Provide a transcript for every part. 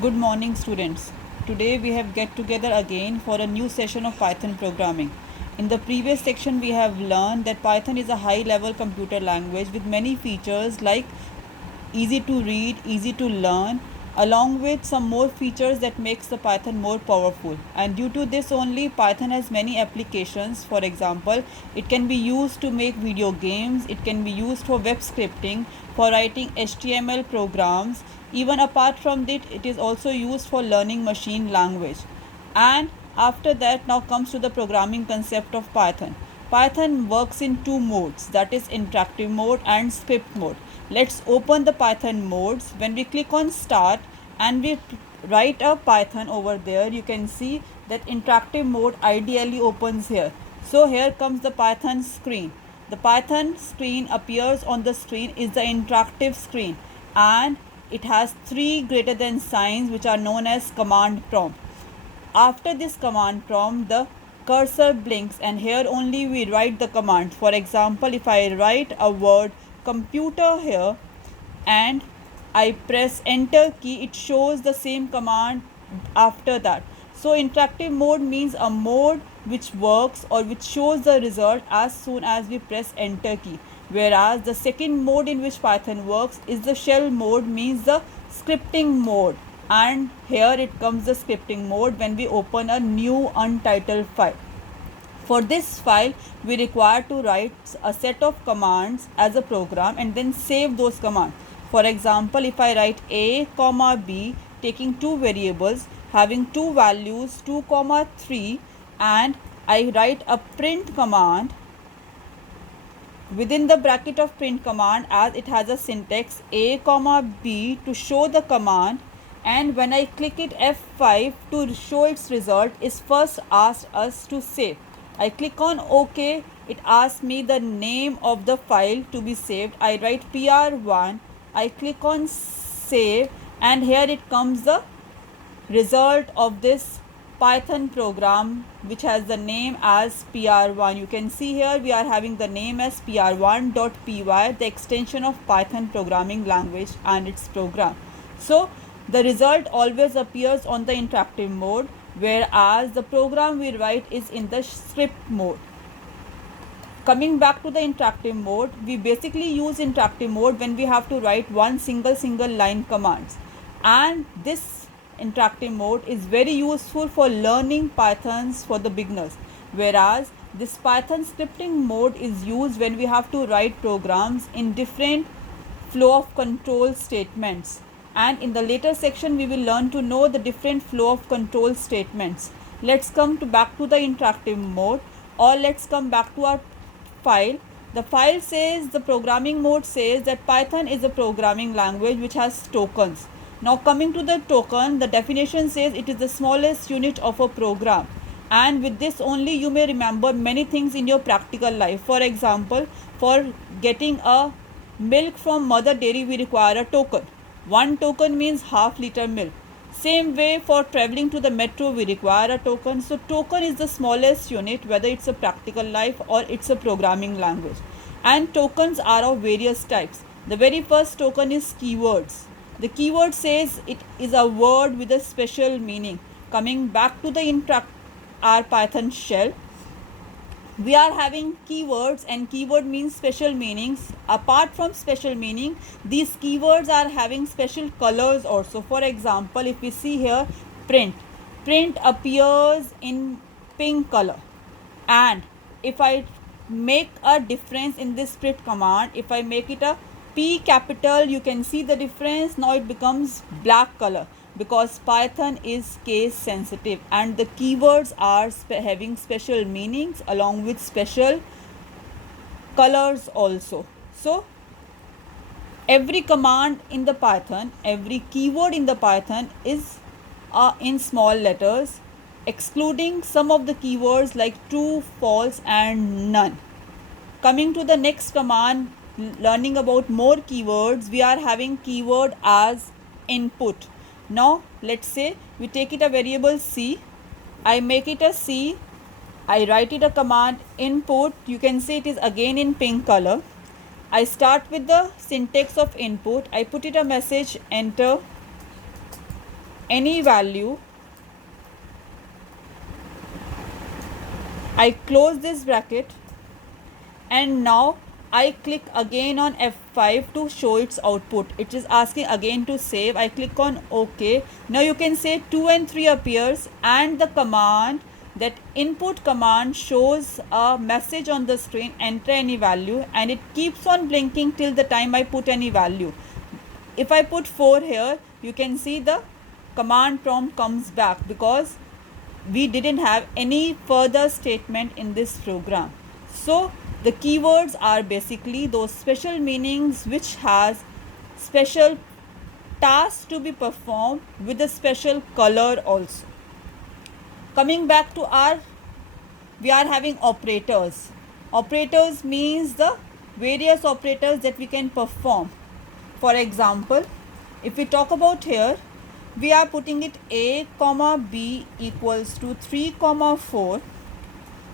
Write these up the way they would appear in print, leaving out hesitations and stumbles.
Good morning, students. Today we have get together again for a new session of Python programming. In the previous section we have learned that Python is a high level computer language with many features like easy to read, easy to learn, along with some more features that makes the Python more powerful. And due to this only, Python has many applications. For example, it can be used to make video games, it can be used for web scripting, for writing HTML programs. Even apart from it, it is also used for learning machine language. And after that, now comes to the programming concept of Python. Python works in two modes, that is interactive mode and script mode. Let's open the Python modes. When we click on start and we write a Python over there, you can see that interactive mode ideally opens here. So here comes the Python screen. The Python screen appears on the screen is the interactive screen, and it has three greater than signs which are known as command prompt. After this command prompt, the cursor blinks and here only we write the command. For example, if I write a word computer here and I press enter key, it shows the same command after that. So interactive mode means a mode which works or which shows the result as soon as we press enter key. Whereas the second mode in which Python works is the shell mode, means the scripting mode. And here it comes the scripting mode when we open a new untitled file. For this file, we require to write a set of commands as a program and then save those commands. For example, if I write a comma b taking two variables having two values 2 comma 3, and I write a print command within the bracket of print command, as it has a syntax a comma b to show the command, and when I click it F5 to show its result, is first asked us to save. I click on OK, it asks me the name of the file to be saved. I write PR1, I click on save, and here it comes the result of this Python program which has the name as PR1. You can see here we are having the name as PR1.py, the extension of Python programming language and its program. So the result always appears on the interactive mode, whereas the program we write is in the script mode. Coming back to the interactive mode, we basically use interactive mode when we have to write one single line commands, and this interactive mode is very useful for learning Pythons for the beginners, whereas this Python scripting mode is used when we have to write programs in different flow of control statements. And in the later section we will learn to know the different flow of control statements. Let's come back to the interactive mode, or let's come back to our file. The file says, the programming mode says that Python is a programming language which has tokens. Now coming to the token, the definition says it is the smallest unit of a program, and with this only you may remember many things in your practical life. For example, for getting a milk from mother dairy we require a token. One token means half liter milk. Same way, for traveling to the metro we require a token. So token is the smallest unit, whether it's a practical life or it's a programming language. And tokens are of various types. The very first token is keywords. The keyword says it is a word with a special meaning. Coming back to the our Python shell, we are having keywords, and keyword means special meanings. Apart from special meaning, these keywords are having special colors also. For example, if we see here print appears in pink color, and if I make a difference in this print command, if I make it a P capital, you can see the difference. Now it becomes black color, because Python is case sensitive and the keywords are having special meanings along with special colors also. So every command in the Python, every keyword in the Python is in small letters, excluding some of the keywords like true, false and none. Coming to the next command, learning about more keywords, we are having keyword as input. Now let's say we take it a variable c, I make it a c, I write it a command input. You can see it is again in pink color. I start with the syntax of input, I put it a message enter, any value, I close this bracket, and now I click again on F5 to show its output. It is asking again to save. I click on OK. Now you can say 2 and 3 appears, and the command, that input command, shows a message on the screen, enter any value, and it keeps on blinking till the time I put any value. If I put 4 here, you can see the command prompt comes back because we didn't have any further statement in this program. So the keywords are basically those special meanings which has special tasks to be performed with a special color also. Coming back to we are having operators. Operators means the various operators that we can perform. For example, if we talk about here, we are putting it a comma b equals to 3 comma 4.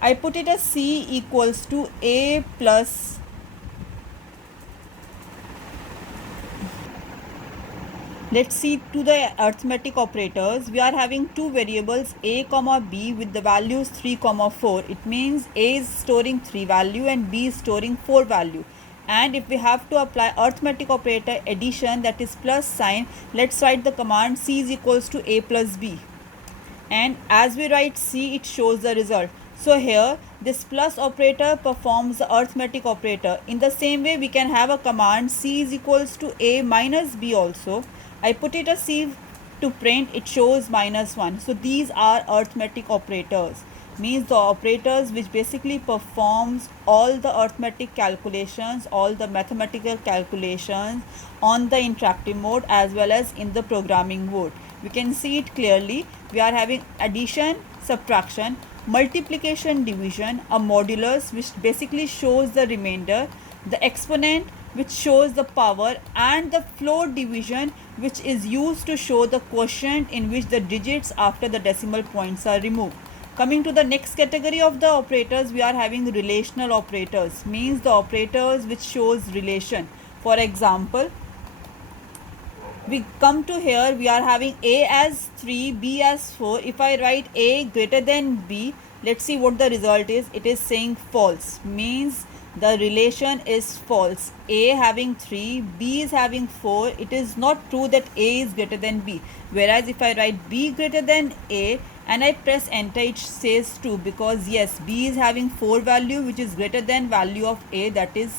I put it as c equals to a plus. Let's see to the arithmetic operators. We are having two variables a comma b with the values 3 comma 4. It means a is storing 3 value and b is storing 4 value. And if we have to apply arithmetic operator addition, that is plus sign, let's write the command c is equals to a plus b. And as we write c, it shows the result. So here this plus operator performs the arithmetic operator. In the same way, we can have a command c is equals to a minus b also. I put it as c to print, it shows minus 1. So these are arithmetic operators, means the operators which basically performs all the arithmetic calculations, all the mathematical calculations on the interactive mode as well as in the programming mode. We can see it clearly. We are having addition, subtraction, multiplication, division, a modulus which basically shows the remainder, the exponent which shows the power, and the float division which is used to show the quotient in which the digits after the decimal points are removed. Coming to the next category of the operators, we are having relational operators, means the operators which shows relation. For example, we come to here, we are having a as 3, b as 4. If I write a greater than b, let's see what the result is. It is saying false, means the relation is false. A having 3, b is having 4. It is not true that a is greater than b. Whereas if I write b greater than a and I press enter, it says true, because yes, b is having 4 value which is greater than value of a, that is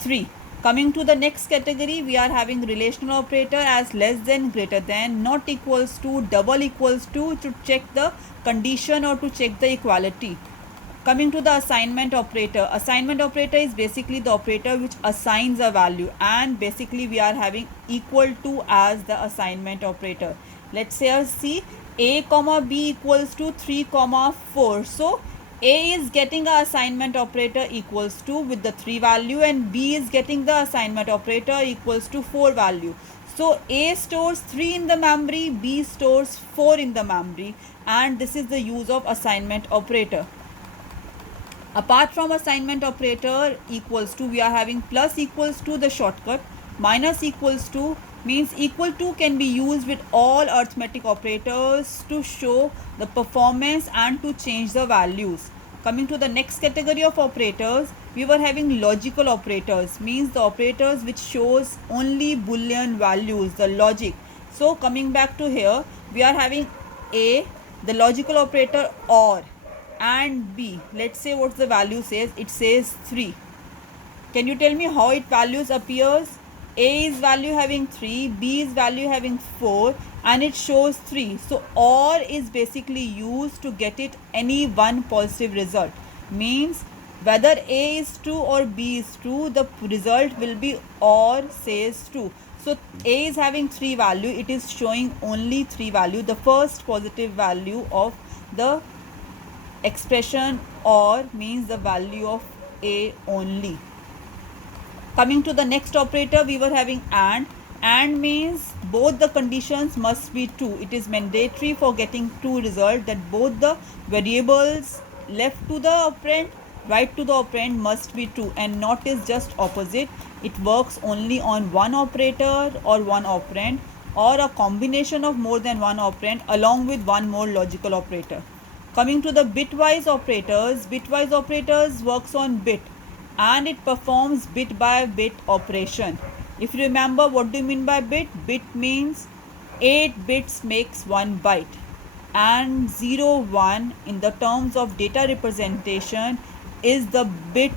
3. Coming to the next category, we are having relational operator as less than, greater than, not equals to, double equals to check the condition or to check the equality. Coming to the assignment operator. Assignment operator is basically the operator which assigns a value, and basically we are having equal to as the assignment operator. Let's say see a comma b equals to 3 comma 4. So a is getting a assignment operator equals to with the 3 value, and b is getting the assignment operator equals to 4 value. So a stores 3 in the memory, b stores 4 in the memory, and this is the use of assignment operator. Apart from assignment operator equals to, we are having plus equals to the shortcut, minus equals to means equal to can be used with all arithmetic operators to show the performance and to change the values. Coming to the next category of operators, we were having logical operators, means the operators which shows only boolean values, the logic. So coming back to here, we are having a, the logical operator OR, and b. Let's say what the value says. It says 3. Can you tell me how it values appears? A is value having 3, b is value having 4, and it shows 3. So OR is basically used to get it any one positive result, means whether a is true or b is true, the result will be OR says true. So a is having 3 value, it is showing only 3 value, the first positive value of the expression OR, means the value of a only. Coming to the next operator, we were having and means both the conditions must be true. It is mandatory for getting true result that both the variables left to the operand, right to the operand must be true, and not is just opposite. It works only on one operator or one operand. or a combination of more than one operand along with one more logical operator. Coming to the bitwise operators works on bit and it performs bit by bit operation. If you remember, what do you mean by bit? Bit means 8 bits makes 1 byte, and 0 1 in the terms of data representation is the bit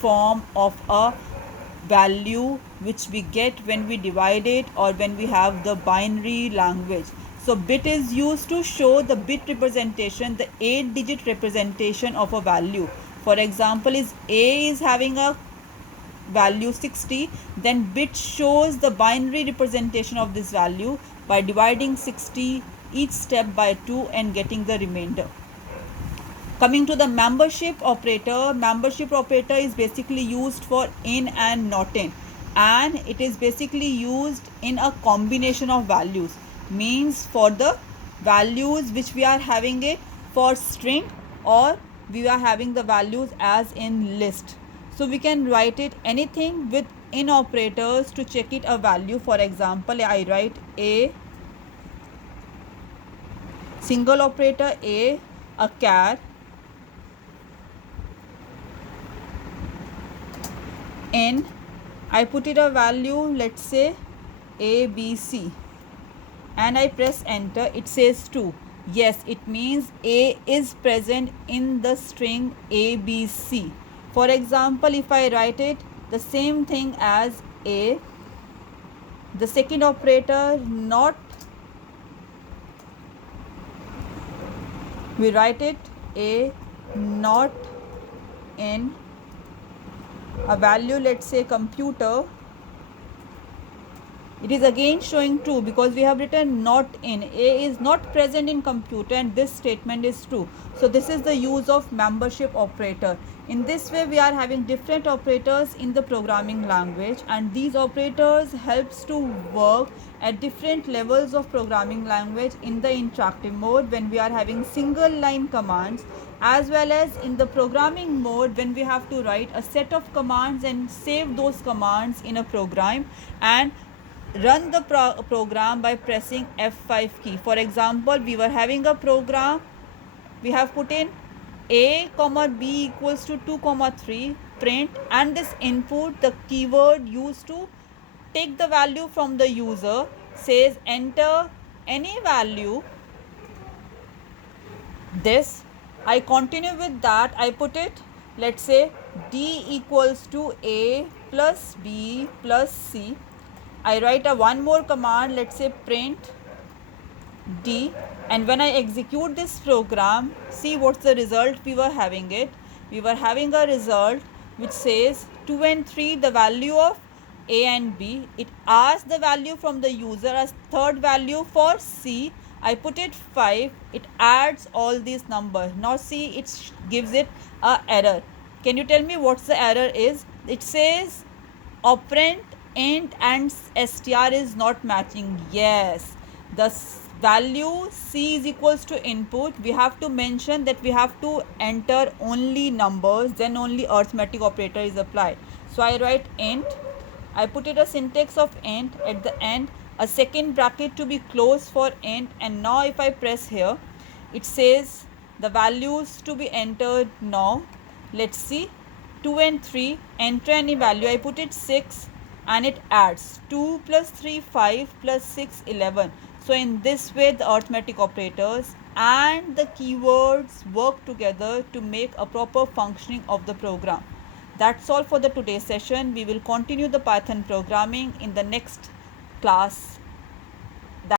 form of a value which we get when we divide it or when we have the binary language. So bit is used to show the bit representation, the 8-digit representation of a value. For example, is A is having a value 60, then bit shows the binary representation of this value by dividing 60 each step by 2 and getting the remainder. Coming to the membership operator is basically used for in and not in, and it is basically used in a combination of values, means for the values which we are having it for string or we are having the values as in list. So we can write it anything with in operators to check it a value. For example, I write a single operator a char, n, I put it a value, let's say ABC, and I press enter. It says 2. Yes, it means A is present in the string ABC. For example, if I write it the same thing as A, the second operator not, we write it A not in a value, let's say computer, it is again showing true because we have written not in. A is not present in computer and this statement is true. So this is the use of membership operator. In this way we are having different operators in the programming language, and these operators helps to work at different levels of programming language in the interactive mode when we are having single line commands, as well as in the programming mode when we have to write a set of commands and save those commands in a program and run the program by pressing F5 key. For example, we were having a program, we have put in a comma b equals to 2 comma 3 print, and this input, the keyword used to take the value from the user, says enter any value. This I continue with that, I put it, let's say d equals to a plus b plus c. I write a one more command, let's say print d, and when I execute this program, see what's the result we were having it. We were having a result which says 2 and 3, the value of a and b. It asks the value from the user as third value for c. I put it 5. It adds all these numbers. Now see, it gives it a error. Can you tell me what's the error is? It says operand int and str is not matching. Yes, the value c is equals to input. We have to mention that we have to enter only numbers, then only arithmetic operator is applied. So I write int, I put it a syntax of int, at the end a second bracket to be closed for int, and now if I press here, it says the values to be entered now. Let's see, 2 and 3, enter any value. I put it 6 and it adds 2 plus 3 5 plus 6 11. So in this way the arithmetic operators and the keywords work together to make a proper functioning of the program. That's all for the today's session. We will continue the Python programming in the next class.